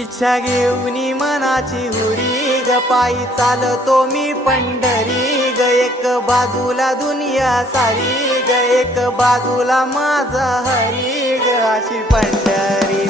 इच्छा घेऊनी मनाची हुरी ग पायी चालतो मी पंढरी ग एक बाजूला दुनिया सारी ग एक बाजूला माझा हरी ग अशी पंढरी